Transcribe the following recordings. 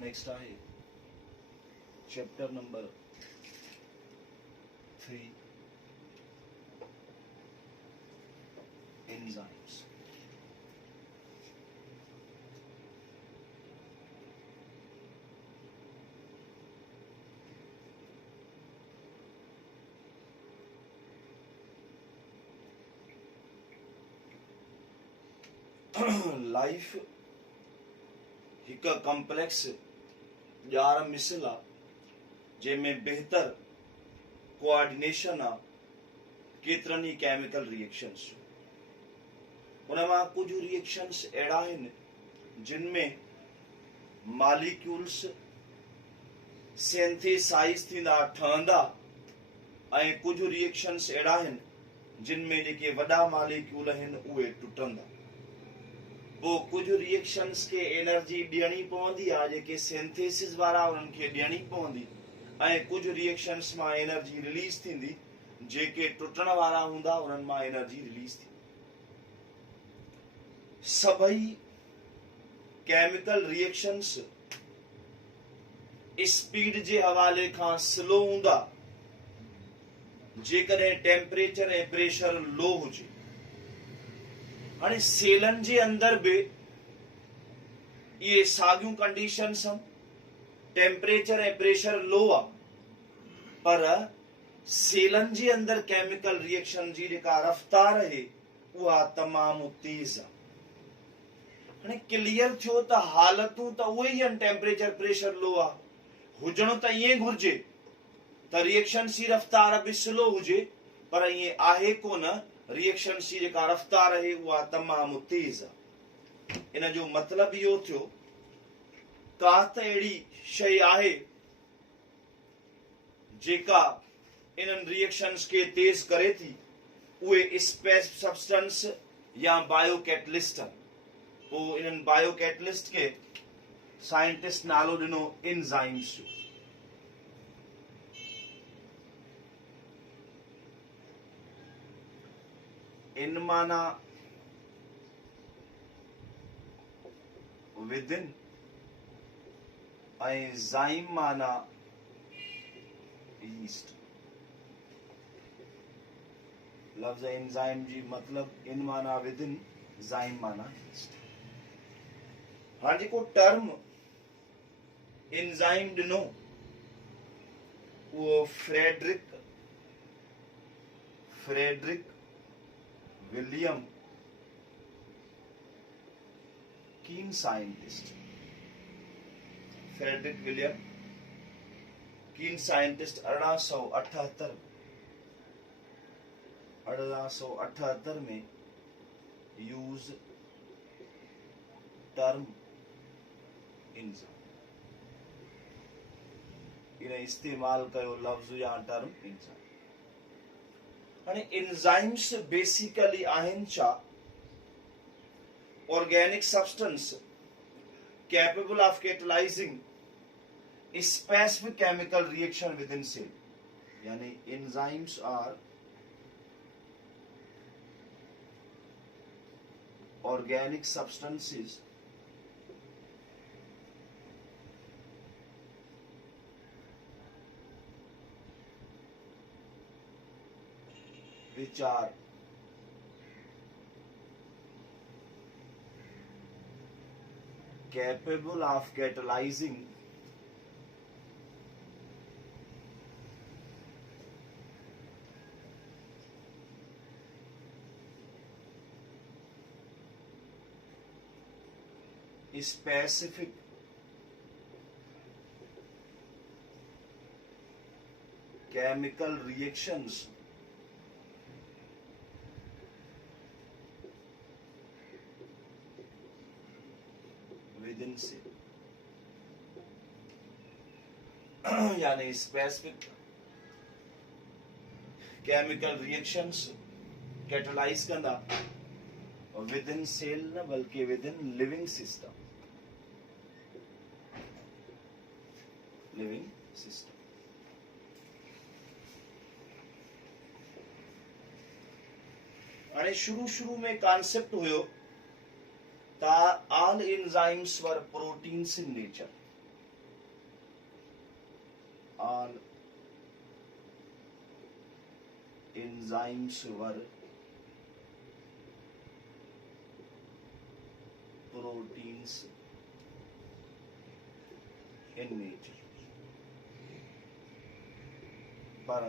Next आहे chapter number 3 enzymes. Life हिक complex ॼार मिसल आ जंहिंमें बेहतर कोऑर्डिनेशन आ केतिरनि ई केमिकल रिएक्शंस जो। उन मां कुझु रिएक्शंस अहिड़ा आहिनि जिन में मॉलिक्यूल्स सिंथेसाइज थींदा ठहंदा ऐं कुझु रिएक्शंस अहिड़ा आहिनि जिन में जेके वॾा मॉलिक्यूल आहिनि उहे टुटंदा। पोइ कुझु रिएक्शंस खे एनर्जी ॾियणी पवंदी आहे जेके सिंथेसिस वारा उन्हनि खे ॾियणी पवंदी ऐं कुझु रिएक्शंस मां एनर्जी रिलीज थींदी जेके टुटण वारा हूंदा उन्हनि मां एनर्जी रिलीज थींदी। सभई केमिकल रिएक्शंस स्पीड जे हवाले खां स्लो हूंदा जेकॾहिं टेम्परेचर ऐं प्रेशर लो हुजे। हाणे सेलनि जे अंदर बि इहे साॻियूं कंडीशन्स आहिनि, टेम्परेचर ऐं प्रेशर लो आहे, पर सेलनि जे अंदर केमिकल रिएक्शन जी जेका रफ़्तार आहे उहा तमामु तेज़ आहे। हाणे क्लियर थियो त हालतूं त उहे ई आहिनि, टेम्परेचर प्रेशर लो आहे, हुजणो त ईअं घुर्जे त रिएक्शन जी रफ़्तार बि स्लो हुजे, पर ईअं आहे कोन। रिएक्शन जी जेका रफ़्तार आहे उहा तमामु तेज़ आहे। इन जो मतिलबु इहो थियो का त अहिड़ी शइ आहे जेका इन्हनि रिएक्शंस खे तेज़ करे थी, उहे स्पेस सब्सटेंस या बायो कैटलिस्ट आहिनि। पोइ इन्हनि बायो कैटलिस्ट खे साइंटिस्ट नालो ॾिनो एंजाइम्स जो। इन माना विदिन ऐं ज़ाइम माना ईस्ट। लफ्ज़ एंजाइम जी मतलब इन माना विदिन, ज़ाइम माना ईस्ट। हाणे जेको टर्म एंजाइम ॾिनो उहो फ्रेडरिक विलियम कीन साइंटिस्ट, फ्रेडरिक विलियम कीन साइंटिस्ट 1878 में यूज टर्म एंजाइम, इन इस्तेमाल कयो लफ्ज़ या टर्म एंजाइम। हाणे एंजाइम्स बेसिकली आहिनि छा? Organic substance capable of catalysing specific chemical reaction with in cell. यानी enzymes are organic substances which are capable of catalyzing specific chemical reactions within cell। यानी specific chemical reactions catalyse कंदा with in cell न बल्कि with in living system. हाणे शुरू में concept हुयो that all enzymes were proteins in nature। all enzymes were proteins in nature. पर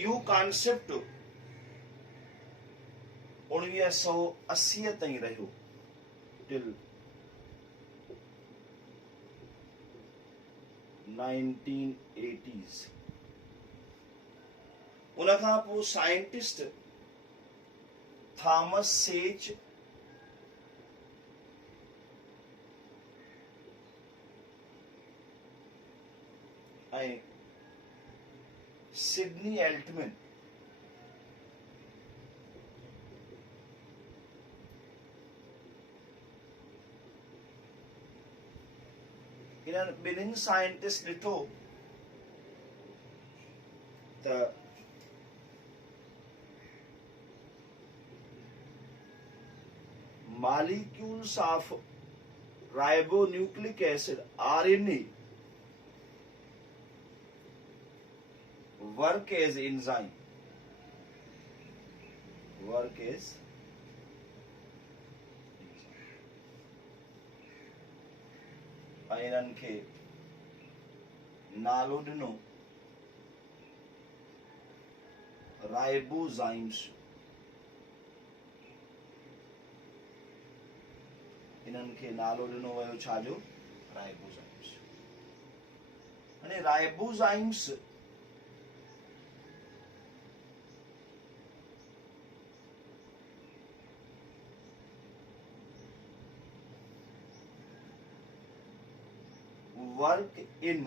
इहो कॉन्सेप्ट 1980 ताईं रहियो टिल 1980s. उन खां पोइ साइंटिस्ट थॉमस सेज ऐं सिडनी एल्टमैन इन्हनि ॿिन्हिनि साइंटिस्ट ॾिठो त molecules of ribonucleic acid RNA work as enzyme. Work as इन्हनि खे नालो ॾिनो राइबोजाइम्स. इन्हनि खे नालो ॾिनो वियो छाजो? राइबोजाइम्स. हाणे ribozymes work in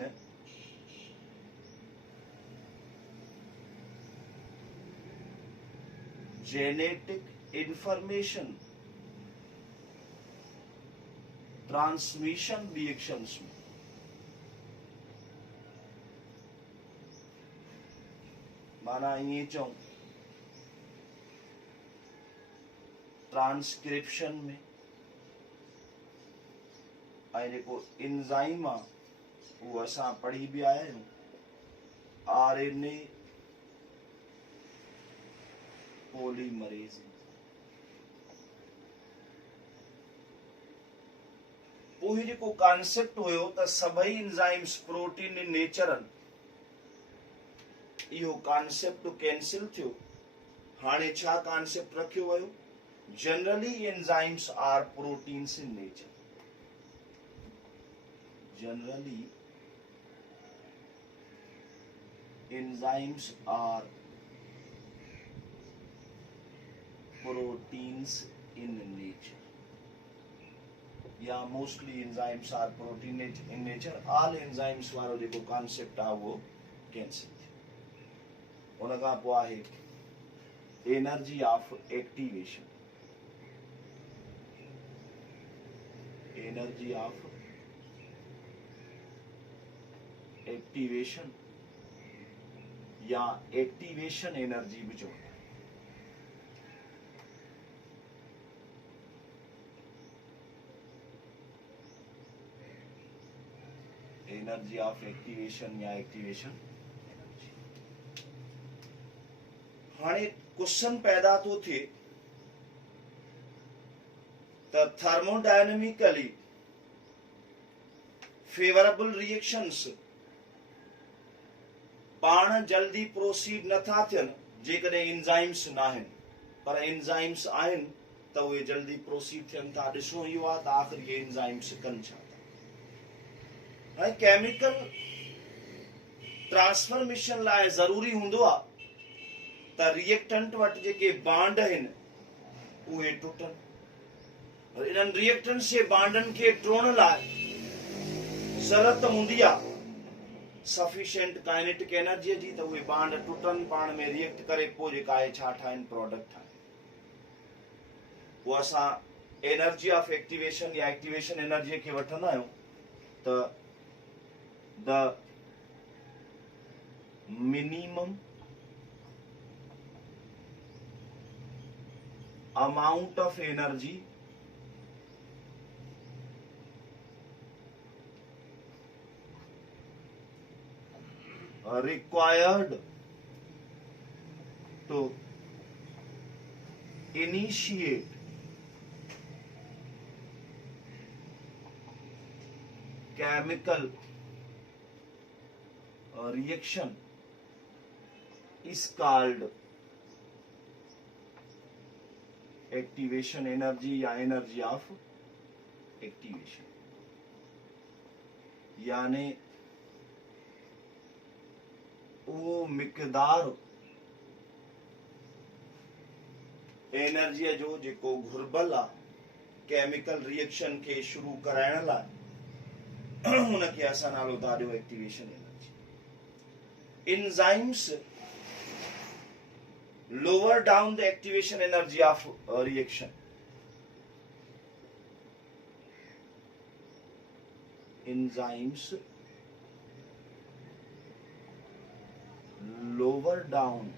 genetic information transmission reactions में. माना ये चऊं ट्रांसक्रिप्शन में ऐं जेको एंजाइम आहे उहो असां पढ़ी बि आया आहियूं. RNA polymerase. पोइ जेको कॉन्सेप्ट हुयो त सभई एंजाइम्स प्रोटीन इन नेचर आहिनि, इहो कॉन्सेप्ट कैंसिल थियो. हाणे छा कॉन्सेप्ट रखियो वियो? Generally enzymes are proteins in nature. Generally, enzymes are proteins in nature. Yeah, mostly enzymes are protein in nature. All enzymes वारो जेको concept आहे वो cancel थियो. उन खां पोइ आहे energy of activation. Energy of activation या एक्टिवेशन एनर्जी भी चवंदा आहिनि. एनर्जी ऑफ एक्टिवेशन या एक्टिवेशन एनर्जी. हाणे क्वेश्चन पैदा तो थिए त थर्मोडायनेमिकली फेवरेबल रिएक्शंस पाण जल्दी प्रोसीड नथा थियनि जेकॾहिं एंजाइम्स न आहिनि, पर एंजाइम्स आहिनि त उहे जल्दी प्रोसीड थियनि था. ॾिसो इहो आहे त आख़िर इहे एंजाइम्स कनि छा था. हाणे केमिकल ट्रांसफॉर्मेशन लाइ ज़रूरी हूंदो आहे त रिएक्टेंट वटि जेके बांड आहिनि उहे टुटनि. इन्हनि रिएक्टेंट्स जे बांडनि खे टोड़ण लाइ ज़रूरत हूंदी आहे सफिशिएंट काइनेटिक एनर्जी जी, त उहे बांड टुटनि, पाण में रिएक्ट करे पोइ जेका आहे छा ठाहिनि? प्रोडक्ट ठाहिनि. पोइ असां एनर्जी ऑफ एक्टिवेशन या एक्टिवेशन एनर्जी खे वठंदा आहियूं त the minimum amount of energy required to initiate chemical reaction is called activation energy या energy of activation. यानी वो मिकदार एनर्जी जो जेको घुर्बल आ केमिकल रिएक्शन के शुरू कराइण लाइ उनखे असां नालो दारियो activation energy. Enzymes lower down the activation energy of a reaction. Enzymes lower down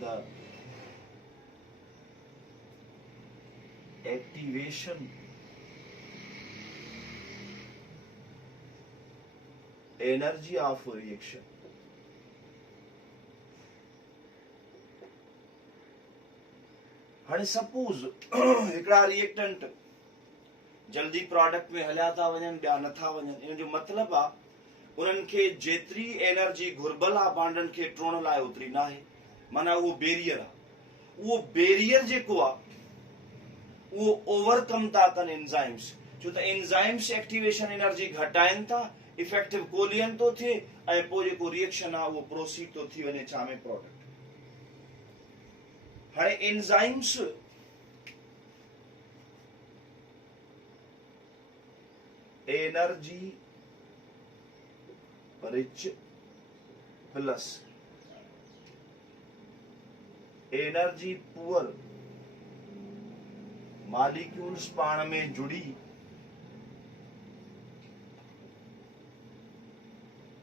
the activation energy of a reaction. हाणे सपोज हिकिड़ा रिएक्टेंट जल्दी प्रोडक्ट में हलिया था वञनि ॿिया नथा वञनि. इन जो मतिलबु आहे उन्हनि खे जेतिरी एनर्जी घुर्बल आहे भांडनि खे टोड़ण लाइ ओतिरी न आहे. माना उहो बैरियर आहे. उहो बैरियर जेको आहे उहो ओवरकम था कनि एंजाइम्स. छो त एंजाइम्स एक्टिवेशन एनर्जी घटाइनि था, इफेक्टिव कोलियन थो थिए ऐं पोइ जेको रिएक्शन आहे उहो प्रोसीड थो थी वञे छा में प्रोडक्ट. हाणे enzymes energy rich plus energy poor molecules पाण में जुड़ी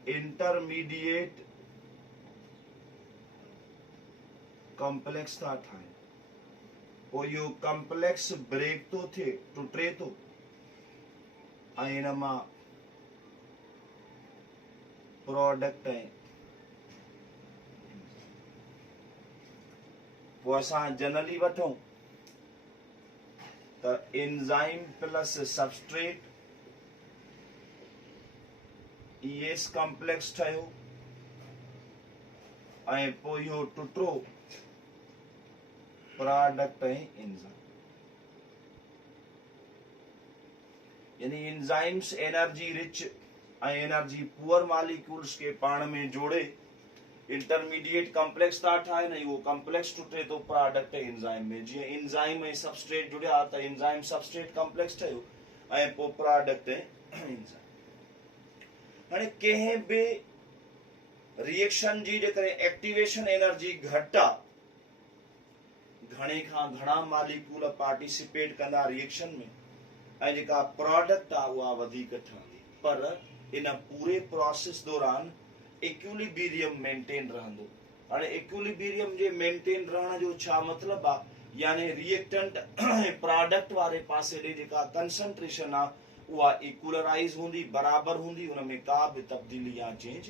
इंटरमीडिएट कॉम्प्लेक्स था ठाहिनि. पोइ इहो कॉम्प्लेक्स ब्रेक थो थिए, टुटे थो ऐं इन मां प्रोडक्ट ऐं पोइ असां जनरली वठूं त enzyme plus substrate ES complex ठहियो ऐं पोइ इहो टुटो प्रोडक्ट ऐं एंजाइम. यानी एंजाइम्स एनर्जी रिच ऐं एनर्जी पुअर मॉलिक्यूल्स के पाण में जोड़े इंटरमीडिएट कॉम्प्लेक्स था ठाहिनि. उहो कॉम्प्लेक्स टुटे थो प्रोडक्ट एंजाइम में. जीअं एंजाइम ऐं सबस्ट्रेट जुड़िया त एंजाइम सबस्ट्रेट कॉम्प्लेक्स ठहियो ऐं पोइ प्रोडक्ट ऐं एंजाइम. हाणे कंहिं बि रिएक्शन जी जेकॾहिं एक्टिवेशन एनर्जी घटि आहे, घणे खां घणा मॉलिक्यूल पार्टिसिपेट कंदा रिएक्शन में ऐं जेका प्रोडक्ट आहे उहा वधीक ठहंदी. पर इन पूरे प्रोसेस दौरान इक्विलिब्रियम मेंटेन रहंदो. हाणे इक्विलिब्रियम जे मेंटेन रहण जो छा मतिलबु आहे? यानी रिएक्टेंट ऐं प्रोडक्ट वारे पासे ॾे जेका कंसंट्रेशन आहे उहा इक्वलाइज हूंदी, बराबर हूंदी. उन में का बि तब्दीली या चेंज